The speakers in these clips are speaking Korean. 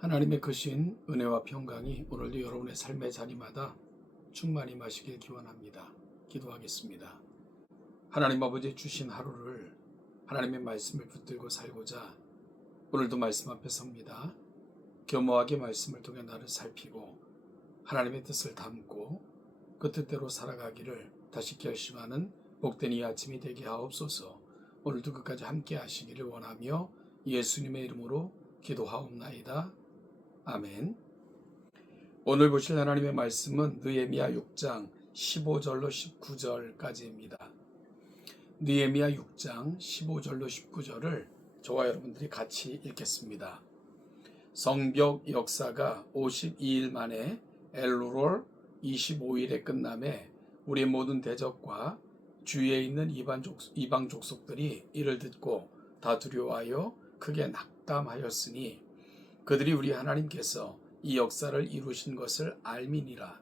하나님의 크신 은혜와 평강이 오늘도 여러분의 삶의 자리마다 충만히 마시길 기원합니다. 기도하겠습니다. 하나님 아버지 주신 하루를 하나님의 말씀을 붙들고 살고자 오늘도 말씀 앞에 섭니다. 겸허하게 말씀을 통해 나를 살피고 하나님의 뜻을 담고 그 뜻대로 살아가기를 다시 결심하는 복된 이 아침이 되게 하옵소서. 오늘도 끝까지 함께 하시기를 원하며 예수님의 이름으로 기도하옵나이다. 아멘. 오늘 보실 하나님의 말씀은 느헤미야 6장 15절로 19절까지입니다. 느헤미야 6장 15절로 19절을 저와 여러분들이 같이 읽겠습니다. 성벽 역사가 52일 만에 엘루롤 25일에 끝남에 우리 모든 대적과 주위에 있는 이방 족속들이 이를 듣고 다 두려워하여 크게 낙담하였으니 그들이 우리 하나님께서 이 역사를 이루신 것을 알미니라.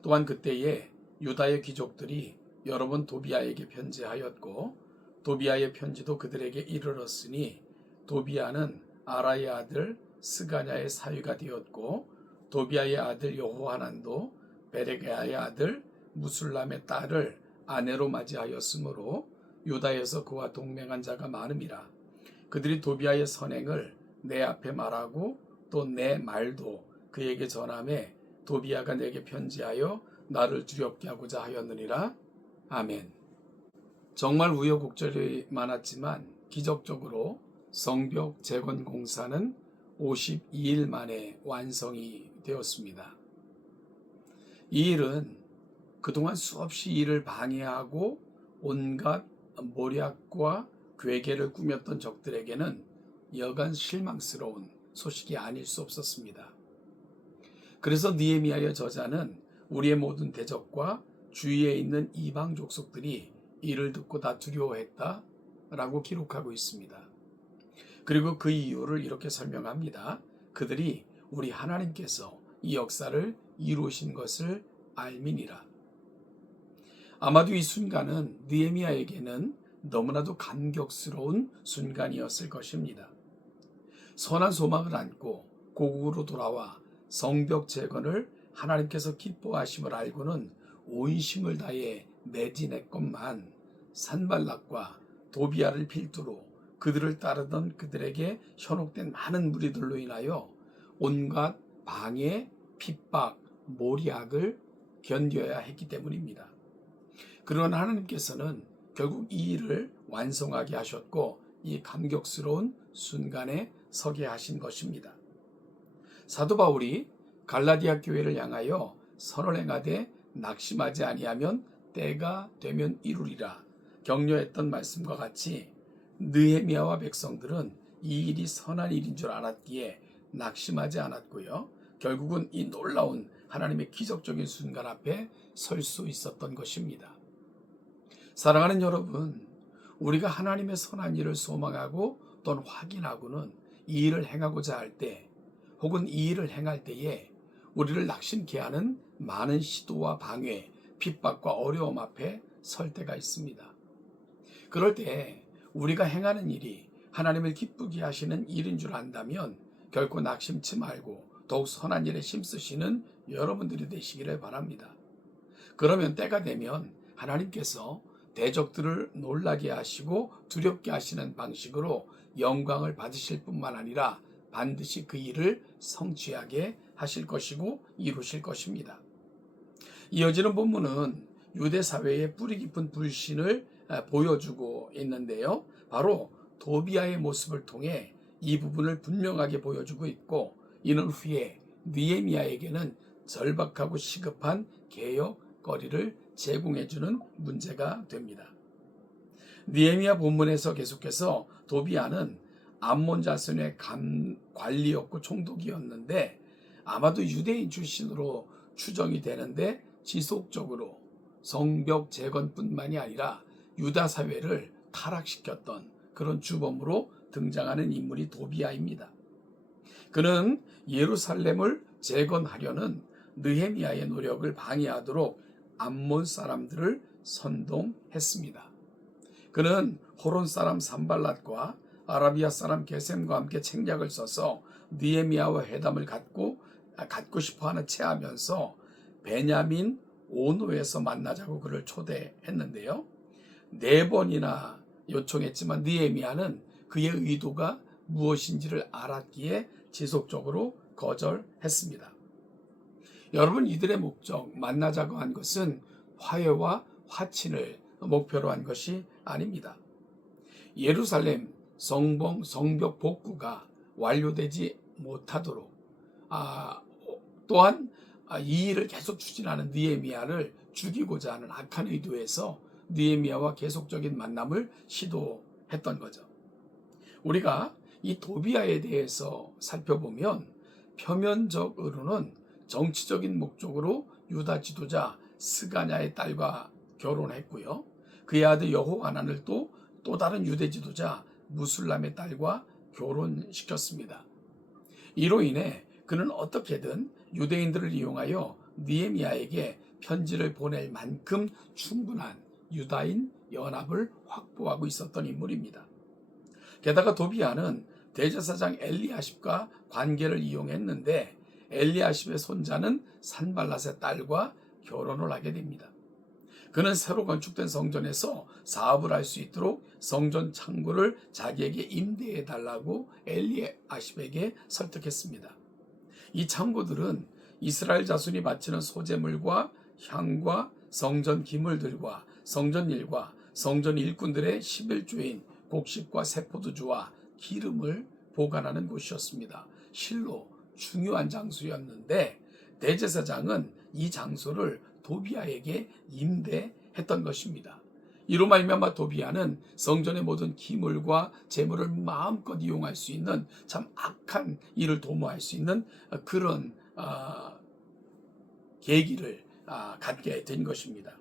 또한 그때에 유다의 귀족들이 여러 번 도비아에게 편지하였고 도비아의 편지도 그들에게 이르렀으니 도비아는 아라의 아들 스가냐의 사위가 되었고 도비아의 아들 여호하난도 베레게아의 아들 무술람의 딸을 아내로 맞이하였으므로 유다에서 그와 동맹한 자가 많음이라. 그들이 도비아의 선행을 내 앞에 말하고 또 내 말도 그에게 전하매 도비아가 내게 편지하여 나를 두렵게 하고자 하였느니라. 아멘. 정말 우여곡절이 많았지만 기적적으로 성벽 재건 공사는 52일 만에 완성이 되었습니다. 이 일은 그동안 수없이 이를 방해하고 온갖 모략과 괴계를 꾸몄던 적들에게는 여간 실망스러운 소식이 아닐 수 없었습니다. 그래서 느헤미야의 저자는 우리의 모든 대적과 주위에 있는 이방 족속들이 이를 듣고 다 두려워했다 라고 기록하고 있습니다. 그리고 그 이유를 이렇게 설명합니다. 그들이 우리 하나님께서 이 역사를 이루신 것을 알미니라. 아마도 이 순간은 느헤미야에게는 너무나도 감격스러운 순간이었을 것입니다. 선한 소망을 안고 고국으로 돌아와 성벽 재건을 하나님께서 기뻐하심을 알고는 온 힘을 다해 매진했건만 산발락과 도비아를 필두로 그들을 따르던 그들에게 현혹된 많은 무리들로 인하여 온갖 방해, 핍박, 모략을 견뎌야 했기 때문입니다. 그러나 하나님께서는 결국 이 일을 완성하게 하셨고 이 감격스러운 순간에 서게 하신 것입니다. 사도 바울이 갈라디아 교회를 향하여 선을 행하되 낙심하지 아니하면 때가 되면 이루리라 격려했던 말씀과 같이 느헤미야와 백성들은 이 일이 선한 일인 줄 알았기에 낙심하지 않았고요. 결국은 이 놀라운 하나님의 기적적인 순간 앞에 설 수 있었던 것입니다. 사랑하는 여러분, 우리가 하나님의 선한 일을 소망하고 또는 확인하고는 이 일을 행하고자 할 때 혹은 이 일을 행할 때에 우리를 낙심케 하는 많은 시도와 방해, 핍박과 어려움 앞에 설 때가 있습니다. 그럴 때 우리가 행하는 일이 하나님을 기쁘게 하시는 일인 줄 안다면 결코 낙심치 말고 더욱 선한 일에 힘쓰시는 여러분들이 되시기를 바랍니다. 그러면 때가 되면 하나님께서 대적들을 놀라게 하시고 두렵게 하시는 방식으로 영광을 받으실 뿐만 아니라 반드시 그 일을 성취하게 하실 것이고 이루실 것입니다. 이어지는 본문은 유대 사회의 뿌리 깊은 불신을 보여주고 있는데요. 바로 도비아의 모습을 통해 이 부분을 분명하게 보여주고 있고 이는 후에 느헤미야에게는 절박하고 시급한 개혁거리를 제공해주는 문제가 됩니다. 느헤미야 본문에서 계속해서 도비아는 암몬 자손의 관리였고 총독이었는데 아마도 유대인 출신으로 추정이 되는데 지속적으로 성벽 재건뿐만이 아니라 유다 사회를 타락시켰던 그런 주범으로 등장하는 인물이 도비아입니다. 그는 예루살렘을 재건하려는 느헤미야의 노력을 방해하도록 암몬 사람들을 선동했습니다. 그는 호론 사람 산발랏과 아라비아 사람 게셈과 함께 책략을 써서 느헤미야와 회담을 갖고 싶어하는 체하면서 베냐민 오노에서 만나자고 그를 초대했는데요. 4번이나 요청했지만 느헤미야는 그의 의도가 무엇인지를 알았기에 지속적으로 거절했습니다. 여러분, 이들의 목적, 만나자고 한 것은 화해와 화친을 목표로 한 것이 아닙니다. 예루살렘 성벽 복구가 완료되지 못하도록 또한 이 일을 계속 추진하는 느헤미야를 죽이고자 하는 악한 의도에서 느헤미야와 계속적인 만남을 시도했던 거죠. 우리가 이 도비아에 대해서 살펴보면 표면적으로는 정치적인 목적으로 유다 지도자 스가냐의 딸과 결혼했고요. 그의 아들 여호하난을 또 다른 유대 지도자 무술람의 딸과 결혼시켰습니다. 이로 인해 그는 어떻게든 유대인들을 이용하여 느헤미야에게 편지를 보낼 만큼 충분한 유다인 연합을 확보하고 있었던 인물입니다. 게다가 도비아는 대제사장 엘리야십과 관계를 이용했는데 엘리야십의 손자는 산발랏의 딸과 결혼을 하게 됩니다. 그는 새로 건축된 성전에서 사업을 할 수 있도록 성전 창고를 자기에게 임대해 달라고 엘리야십에게 설득했습니다. 이 창고들은 이스라엘 자손이 바치는 소재물과 향과 성전 기물들과 성전 일과 성전 일꾼들의 11조인 곡식과 세포도주와 기름을 보관하는 곳이었습니다. 실로 중요한 장소였는데 대제사장은 이 장소를 도비아에게 임대했던 것입니다. 이로 말미암아 도비아는 성전의 모든 기물과 재물을 마음껏 이용할 수 있는 참 악한 일을 도모할 수 있는 그런 계기를 갖게 된 것입니다.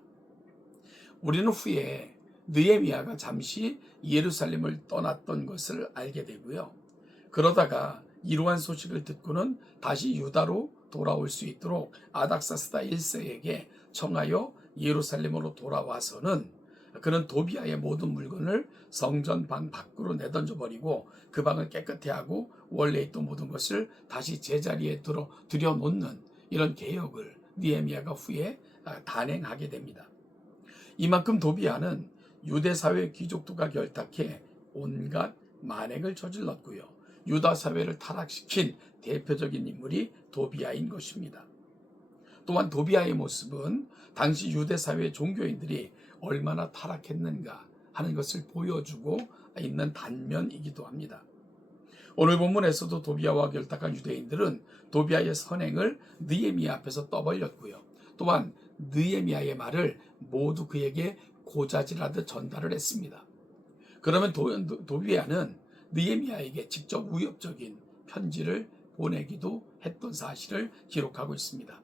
우리는 후에 느헤미야가 잠시 예루살렘을 떠났던 것을 알게 되고요. 그러다가 이러한 소식을 듣고는 다시 유다로 돌아올 수 있도록 아닥사스다 1세에게 청하여 예루살렘으로 돌아와서는 그는 도비아의 모든 물건을 성전 방 밖으로 내던져 버리고 그 방을 깨끗이 하고 원래 있던 모든 것을 다시 제자리에 들여놓는 이런 개혁을 느헤미야가 후에 단행하게 됩니다. 이만큼 도비아는 유대 사회 귀족들과 결탁해 온갖 만행을 저질렀고요. 유다 사회를 타락시킨 대표적인 인물이 도비아인 것입니다. 또한 도비아의 모습은 당시 유대 사회 종교인들이 얼마나 타락했는가 하는 것을 보여주고 있는 단면이기도 합니다. 오늘 본문에서도 도비아와 결탁한 유대인들은 도비아의 선행을 느헤미야 앞에서 떠벌렸고요. 또한 느헤미야의 말을 모두 그에게 고자질하듯 전달을 했습니다. 그러면 도비아는 느헤미야에게 직접 위협적인 편지를 보내기도 했던 사실을 기록하고 있습니다.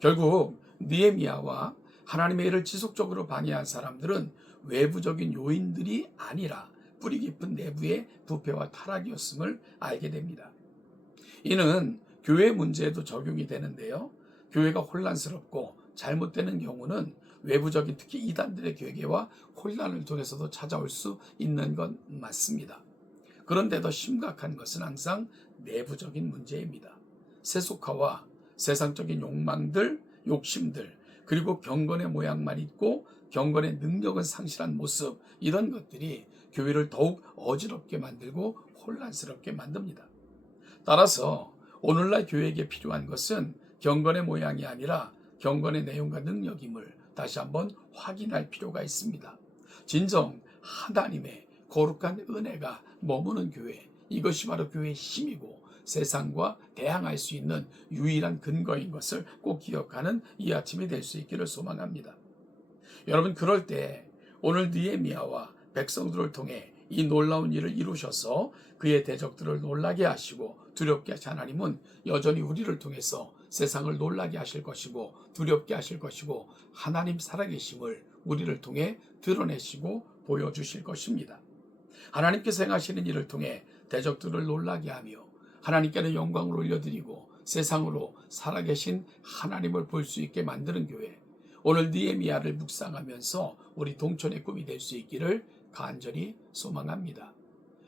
결국 느헤미야와 하나님의 일을 지속적으로 방해한 사람들은 외부적인 요인들이 아니라 뿌리 깊은 내부의 부패와 타락이었음을 알게 됩니다. 이는 교회 문제에도 적용이 되는데요. 교회가 혼란스럽고 잘못되는 경우는 외부적인 특히 이단들의 괴계와 혼란을 통해서도 찾아올 수 있는 건 맞습니다. 그런데 더 심각한 것은 항상 내부적인 문제입니다. 세속화와 세상적인 욕망들, 욕심들, 그리고 경건의 모양만 있고 경건의 능력은 상실한 모습, 이런 것들이 교회를 더욱 어지럽게 만들고 혼란스럽게 만듭니다. 따라서 오늘날 교회에게 필요한 것은 경건의 모양이 아니라 경건의 내용과 능력임을 다시 한번 확인할 필요가 있습니다. 진정 하나님의 거룩한 은혜가 머무는 교회, 이것이 바로 교회의 힘이고 세상과 대항할 수 있는 유일한 근거인 것을 꼭 기억하는 이 아침이 될 수 있기를 소망합니다. 여러분, 그럴 때 오늘 느헤미야와 백성들을 통해 이 놀라운 일을 이루셔서 그의 대적들을 놀라게 하시고 두렵게 하신 하나님은 여전히 우리를 통해서 세상을 놀라게 하실 것이고 두렵게 하실 것이고 하나님 살아계심을 우리를 통해 드러내시고 보여주실 것입니다. 하나님께서 행하시는 일을 통해 대적들을 놀라게 하며 하나님께는 영광을 올려드리고 세상으로 살아계신 하나님을 볼 수 있게 만드는 교회, 오늘 느헤미야를 묵상하면서 우리 동천의 꿈이 될 수 있기를 간절히 소망합니다.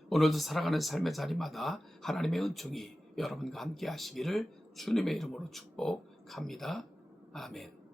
오늘도 살아가는 삶의 자리마다 하나님의 은총이 여러분과 함께 하시기를 주님의 이름으로 축복합니다. 아멘.